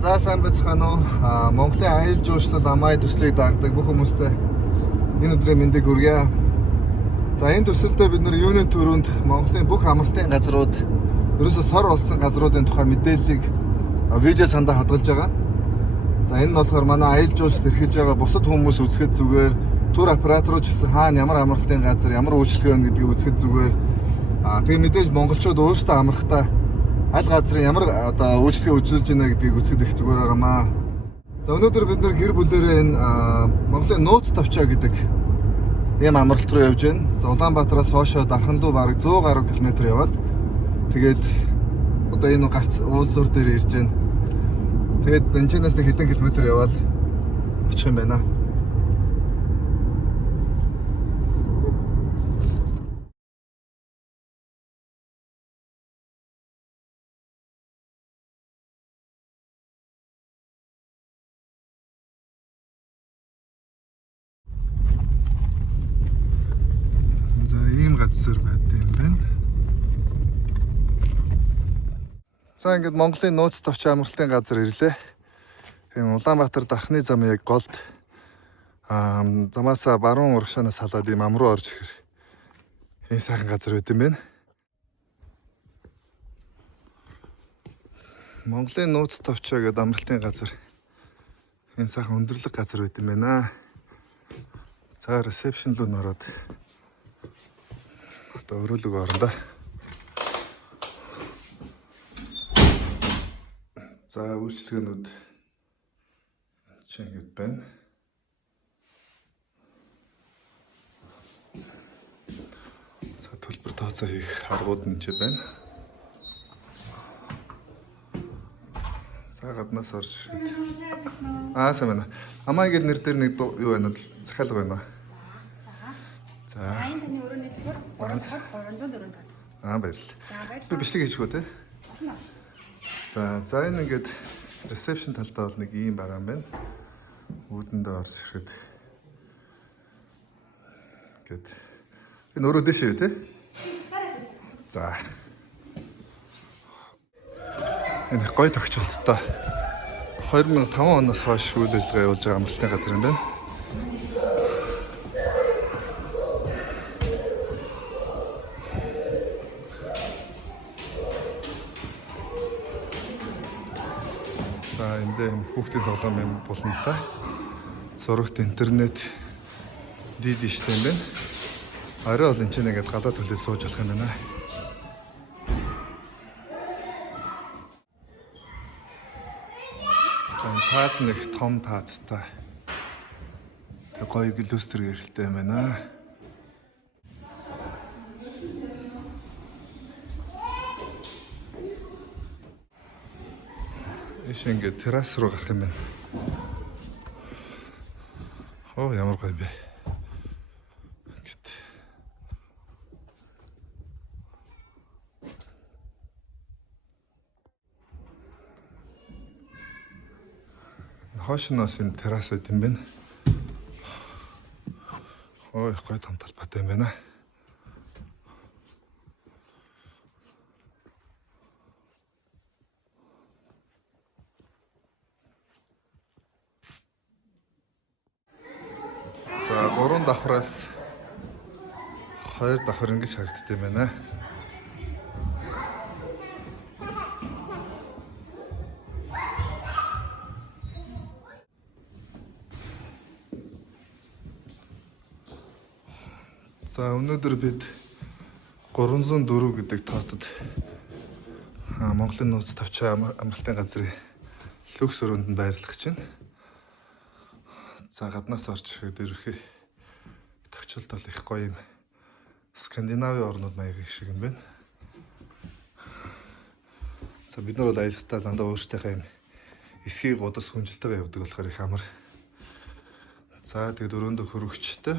За сайн байцгаана уу? Монголын аял жуулчлал амай төслийг дагдаг бүх хүмүүстээ энэ өдрийн мэндийг хүргье. За энэ төсөлдөө бид нэр юуны төрөнд Монголын бүх амралтын газрууд ерөөсөө сор болсон газруудын тухай мэдээллийг видео сандаа хадгалж байгаа. За энэ нь болохоор манай аял жуулчлал эрхэлж байгаа бусад хүмүүс үзэхэд зүгээр тур операторууд ч гэсэн хаана ямар амралтын газар ямар үйлчлэг байна гэдгийг үзэхэд зүгээр тэгээ мэдээж монголчууд өөрсдөө амрахтаа аль газрын ямар одоо үйлчлэгээ үзүүлж байна гэдгийг үзэхэд их зүгээр байгаамаа. За өнөөдөр бид нэр гэр бүлээрээ энэ Монголын Нууц Тавчаа гэдэг ийм амралт руу явж байна. За Улаанбаатараас хоошоо Дархандуу бараг 100 гаруй км яваад тэгээд одоо энэ гарц уулзуур дээр ирж байна. Тэгээд энэчнээс нэг хэдэн километр яваад очих юм байна. Газар байдаг юм байна. За ингээд Монголын Нууц Тавчаа амралтын газар ирлээ. Энэ Улаанбаатар Дархны замын яг голд замаасаа баруун урагшаанаас халаад ийм ам руу орж ирэх ийм сайхан газар байт юм байна. Монголын Нууц Тавчаа гэдэг амралтын газар ийм сайхан өндөрлөг газар байт юм байна. За ресепшн руу нөрөөд өрөөлөг орно. За үйлчлэгнүүд чинь ингэж байна. За төлбөр тооцоо хийх аргууд нь ч байна. За гаднаас орж ирээд. Сайн байна. Амаа гэдэг нэр дээр нэг юу байна вэ? Захиалга байна уу? За. Энэ таны өрөөний төлбөр 304 тат. Баярлалаа. Би бичлэг хийчихв үү те? За энэ ингээд ресепшн талдаа бол нэг ийм бараан байна. Үүдэндээ орж ирэхэд ингээд энэ өрөө дэшээ те? За. Энэ гоё тогтчлолттой 2005 оноос хойш үйл ажиллагаа явуулж байгаа амралтын газар юм байна. За энэ хүүхдийн тоглоом юм болонтой. Зурагт интернет дидиштэй юм байна. Арай бол энэ ч нэгэд галаа төлөө сууж болох юм байна. За таац нэг том таацтай. Тэг гоё глюстер гэрэлтэй юм байна. Ингээд террас руу гарах юм байна. Ямар гоё бэ. Гэт. Хошноос энэ террас байт юм байна. Гоё том талбайтай юм байна. За 3 давхраас 2 давхар ингэж харагддаг юм байна. За өнөөдөр бид 304 гэдэг тоотод Монголын Нууц Тавчаа амралтын газрын люкс өрөөнд байрлах чинь. За гаднаас орж ирэхэд ерөөхий тогтчлолт бол их гоё юм. Скандинавын орнууд маяг шиг юм байна. За бид нар бол аялахдаа дандаа өөрсдийнхээ юм эсхийг годос хүнжилтэйгээ явдаг болохоор их амар. За тэгээд өрөөндөө хөрвөгчтэй.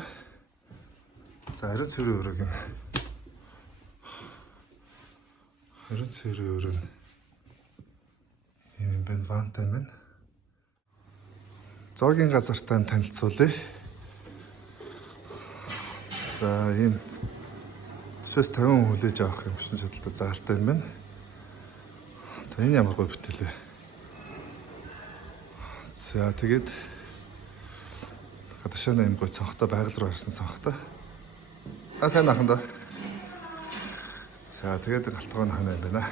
За ариун цэврийн өрөөг юм. Ариун цэврийн өрөө юм байна, вантай юм байна. Зоогийн газартаа танилцуулъя. За ийм 50 хүлээж авах юм шин шаталтай заартай юм байна. За энэ ямар гоё бүтээл вэ? За тэгээд гадашааны юм гой цонхтой байгаль руу харсан цонхтой. Сайн ахын даа. За тэгээд галтгоо нь ханаа юм байна.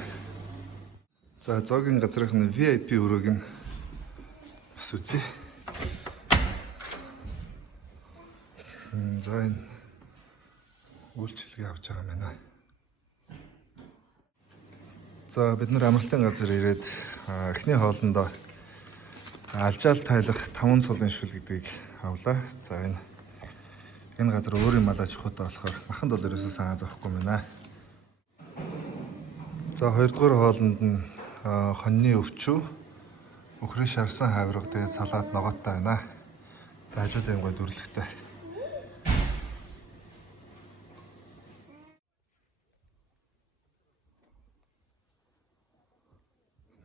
За зоогийн газрын VIP өрөөг нь бас үзье. За энэ үйлчлэгээ авч байгаа юм байна. За бид нар амралтын газар ирээд эхний хоолндоо алжаал тайлах 5 сулын шүл гэдгийг авлаа. За энэ газар өөр юм алаач хутаа болохоор маханд бол ерөөсөө санаа зовхгүй юм байна. За хоёрдугаар хоолнд нь хоньны өвчүү, өхрийн шарсан хавирга тэгээд салаад ногооттой байна. Хажууд юм гой дүрлэгтэй.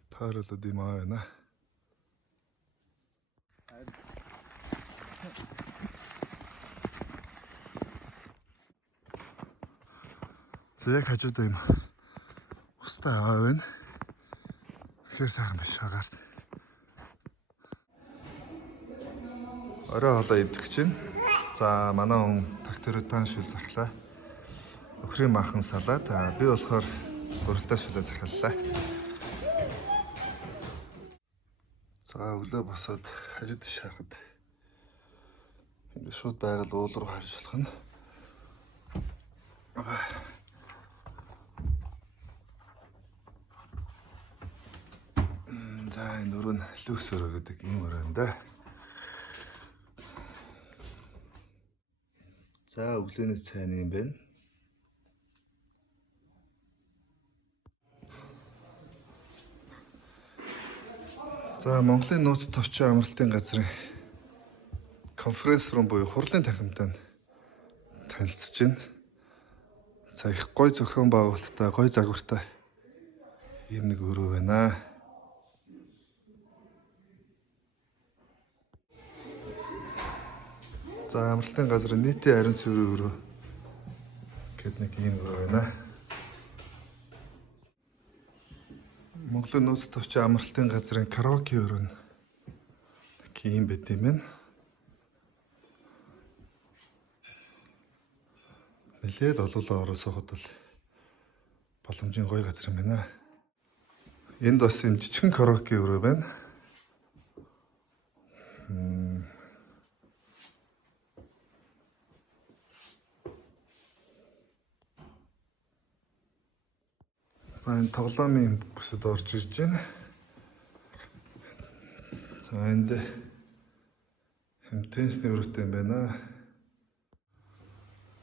Тааралд юм байна. За яг хажууд юм. Устаа аваа байна. Тэгэхээр сайхан биш шагаар. Орой хоолоо идэх чинь. За манай хүн тактөрөтан шүл захлаа. Өхрийн махан салаад би болохоор гурилтай шүлээ захиаллаа. За өглөө босоод хажууд тийш харахад энэ шууд байгаль уул руу харж болох нь. За энэ өрөө нь люкс өрөө гэдэг ийм өрөө юм да. За өглөөний цайны юм байна. За Монголын нууц товчоо амралтын газрын конференц рум буюу хурлын танхимтай танилцж байна. За их гой зохион байгуулалттай, гой загвартай ийм нэг өрөө байна. За амралтын газрын нийтийн ариун цэврийн өрөө гэдэг нэг ийм өрөө байна. Монголын нууц товчоо амралтын газрын караоке өрөө нь ийм байт юм байна. Нэлээд олоолаа ороо суухад бол боломжийн гоё газар юм байна. Энд бас юм жижигхэн караоке өрөө байна. За энэ тоглоомын бүсэд орж ирж байна. За энд теннисний өрөөтэй юм байна.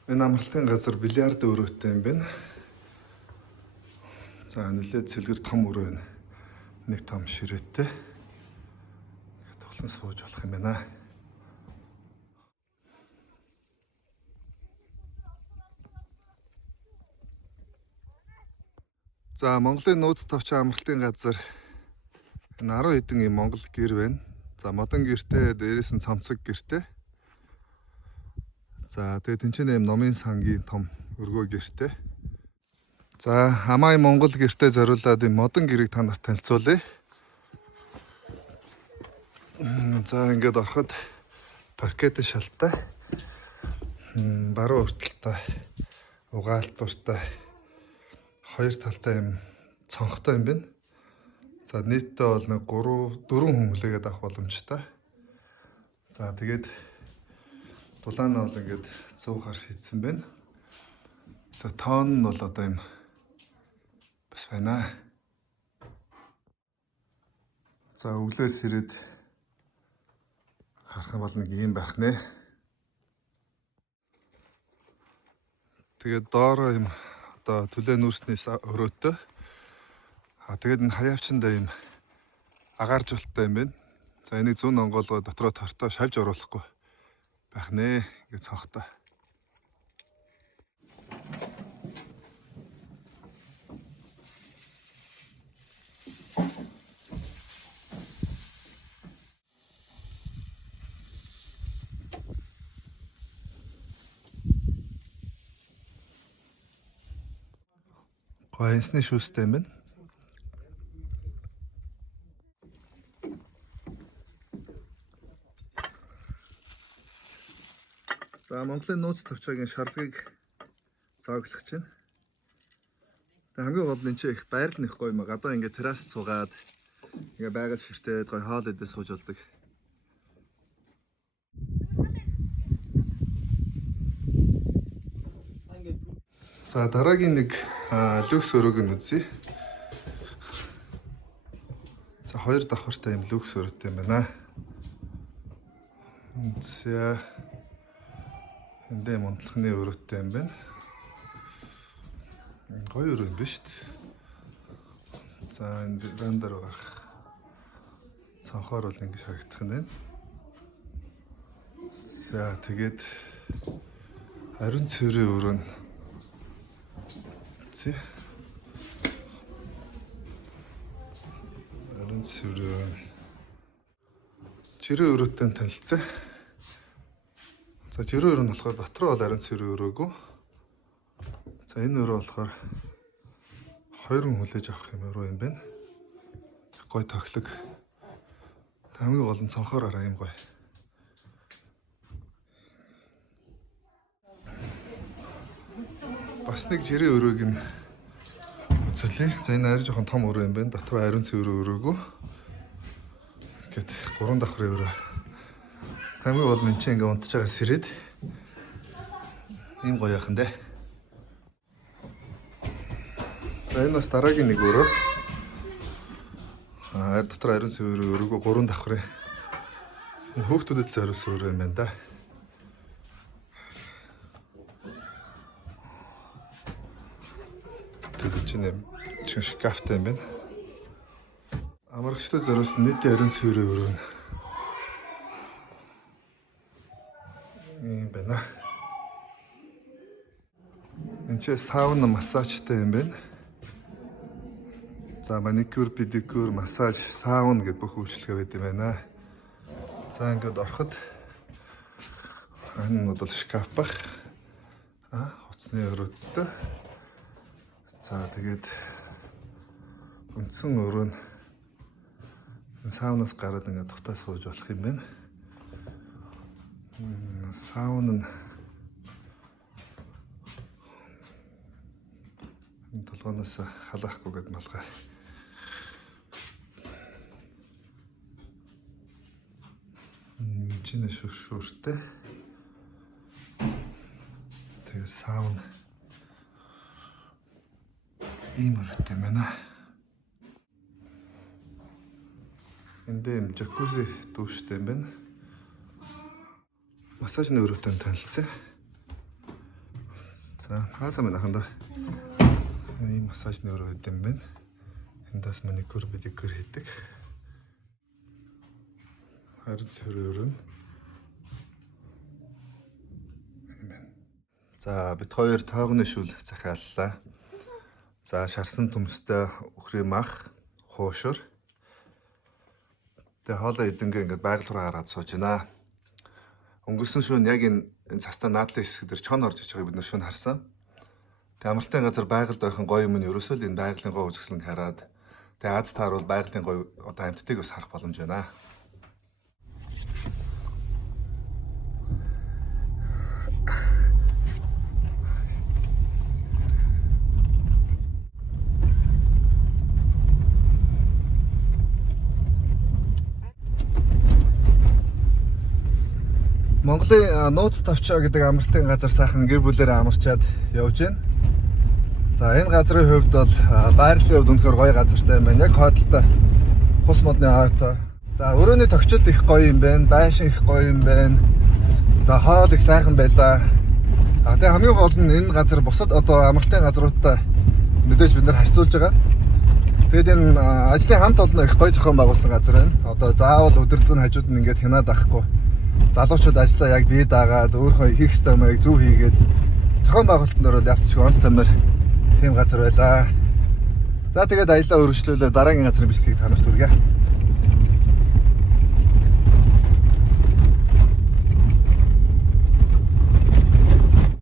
Энэ амралтын газар бильярд өрөөтэй юм байна. За нэлээд цэлгэр том өрөө байна. Нэг том ширээтэй. Тоглон сууж болох юм байна. За Монголын нууц товчоо амралтын газар энэ 10 хэдэн юм Монгол гэр байна. За модон гэртэй, дээрээс нь цамцаг гэртэй. За тэгээд тэнцэнэ юм номын сангийн том өргөө гэртэй. За хамаа Монгол гэртэй зориулаад юм модон гэрийг та нарт танилцуулъя. За ингээд ороход паркет шалтай. Баруун урталтай, угаалтуртай, хоёр талтай юм цонхтой юм байна. За нийтдээ бол нэг 3-4 хүн хүлээгээд авах боломжтой. За тэгээд дулаан нь бол ингээд 100-аар хийдсэн байна. За тоон нь бол одоо юм бас байна. За өглөөс ирээд харах юм бол нэг юм байх нэ. Тэгээд доор юм одоо төлөө нүүрсний өрөөтэй. Тэгээд энэ хаяавчандаа юм агааржуулттай юм байна. За энийг зүүн онгоолгоо дотроо тортоо шавж оруулахгүй байх нэ гэж цонхтой. Гоёсны шүүстэй юм байна. За Монголын нууц товчоогийн шарлагыг зооглох чинь. Тэгээ хамгийн гол нь их байрал нэх гоё юм. Гадаа ингээ террас суугаад ингээ байгаль ширтээд гоё хоол идэж сууж болдог. За дараагийн нэг люкс өрөөг нь үзье. За хоёр давхартай юм люкс өрөөтэй юм байна. За эндээ мундлахны өрөөтэй юм байна. Гоё өрөө юм биш үү? За энэ гандар байх. Цанхаар бол ингэ харагдах нь байна. За тэгээд ариун цэврийн өрөө нь зэ ариун цэврийн жирийн өрөөтэй танилцаа. За жирийн өрөө нь болохоор дотор бол ариун цэврийн өрөөгүй. За энэ өрөө болохоор хоёр хүн хүлээж авах юм өрөө юм байна. Гой тоглог. Хамгийн гол нь цонхоор араа юм гоё. Бас нэг жирийн өрөөг нь үзүүлээ. За энэ арай жоохон том өрөө юм байна. Дотор ариун цэврийн өрөөгүй. Гэт 3 давхрын өрөө. Хамгийн гол нь ингээ унтж байгаа сэрэд ийм гоё яхан дээ. За энэ бас дараагийн нэг өрөө. Дотор ариун цэврийн өрөөгүй 3 давхрын. Энэ хүүхдүүдэд зориулсан өрөө юм байна да. Чин шкафтай юм байна. Амрагчтай зориулсан нийтийн ариун цэврийн өрөө нь юм байна. Энд чи сауна массажтай юм байна. За маникюр, педикюр, массаж, сауна гэдэг бүх үйлчилгээ байд юм байна. За ингээд ороход энэ нь бол шкаф бах. Хуцсны өрөөтэй. За тэгээд үндсэн өрөө нь саунаас гараад ингээд дутаа сууж болох юм байна. Сауна нь энэ толгоноос халаахгүй гэд малгай. Чинэ шүршүртэй. Тэгээд сауна ийм өрөөтэй байна. Эндээ юм жакузи дүүштэй юм байна. Массажны өрөөтэй танилцсан. За хаасаа мань аханда. Ийм массажны өрөө юм байна. Эндээс маникюр, педикюр хийдэг. Ариун цэврийн өрөө. За бид хоёр тоогны шүл захиаллаа. За шарсан төмстэй өхрийн мах, хуушур. Тэгээ хоолой эдэнгээ ингээд байгаль руу гараад сууж байна. Өнгөрсөн шөнө яг энэ цастаа наадлын хэсэг дээр чон орж иж байгааг бид нар шөнө харсан. Тэгээ амралтын газар байгальд байхын гоё юм нь ерөөсөө л энэ байгалийн гоё үзэсгэлэнг хараад тэгээ аз тааруул байгалийн гоё одоо амьтдыг бас харах боломж байна. Монголын нууц товчоо гэдэг амралтын газар сайхан гэр бүлээрээ амарчаад явж байна. За энэ газрын хувьд бол байрлалын хувьд үнэхээр гоё газартай юм байна. Яг хойдолтой хус модны хойтой. За өрөөний тогтчлт их гоё юм байна. Байшин их гоё юм байна. За хоол их сайхан байлаа. Тэгээ хамгийн гол нь энэ газар бусад одоо амралтын газруудтай мэдээж бид нар харьцуулж байгаа. Тэгээд энэ ажлын хамт олон их гоё зохион байгуулсан газар байна. Одоо заавал өдөрлөг нь хажууд нь ингээд хянаад авахгүй. Залуучууд ажиллаа яг бие даагаад өөрөө хийх ёстой юмыг зөв хийгээд зохион байгуулалтнаар бол явцчих онц тамир тийм газар байлаа. За тэгээд аялал өргөжлүүлээ дараагийн газрын бичлэгийг танарт хүргье.